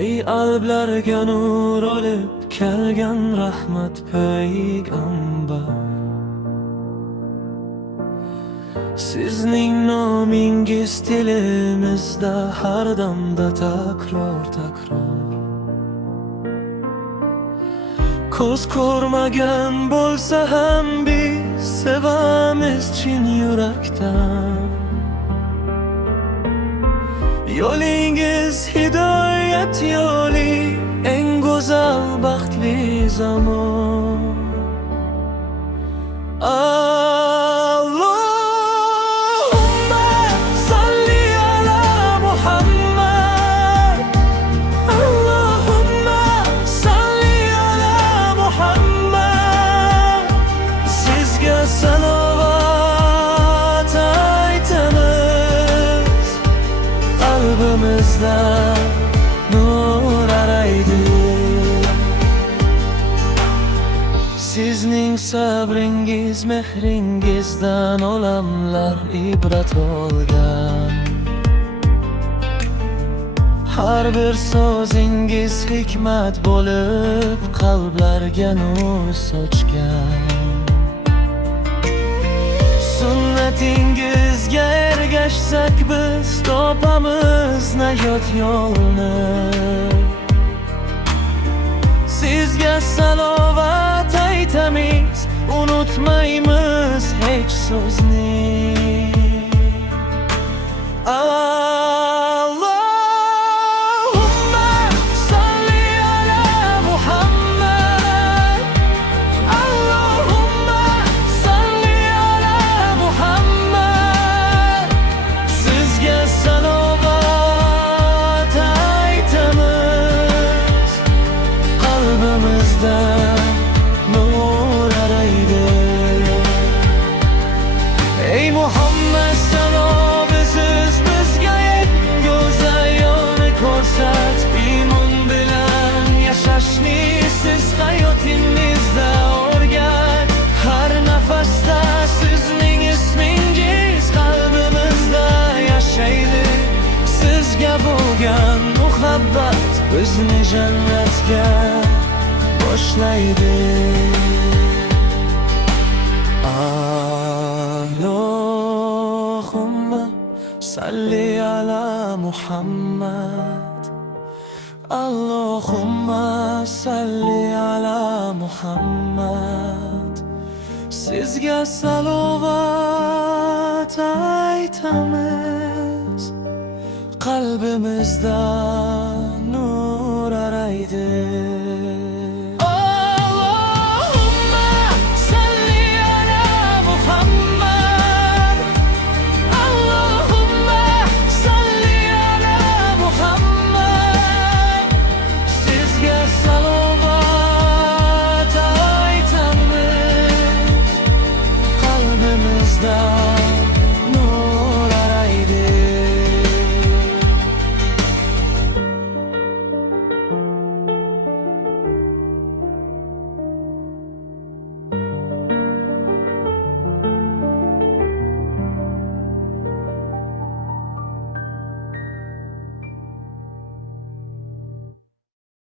Ey qalblarga nur olib kelgan rahmat payg'ambar, sizning nomingiz tilimizda har damda takror takror. Ko'z ko'rmagan bo'lsa ham biz sevamiz chin yurakdan. Yo'lingiz hidoyat yo'li, eng go'zal baxtli zamon. Allahumma salli ala Muhammad. Allahumma salli ala Muhammad. Sizga salovat aytamiz, qalbimizda nur araydi. Sizning sabringiz, mehringizdan olamlar ibrat olgan. Har bir so'zingiz hikmat bo'lib qalblarga nur sochgan. Sunnatingizga ergashsak biz topamiz najot yo'lni. Sizga salovat aytamiz, unutmaymiz hech so'zni. Allahumma salli ala Muhammad. Allahumma salli ala Muhammad. Sizga salovat aytamiz, qalbimizda nur araydi. Ey Muhammad salomisiz bizga eng go'zal yo'lni ko'rsat. Iymon bilan yashashni siz hayotingizda o'rgat. Har nafasda sizning ismingiz qalbimizda yashaydi. Sizga bo'lgan muhabbat bizni jannatga boshlaydi. Allahumma salli ala Muhammad. Allahumma salli ala Muhammad. Sizga salovat aytamiz, qalbimizda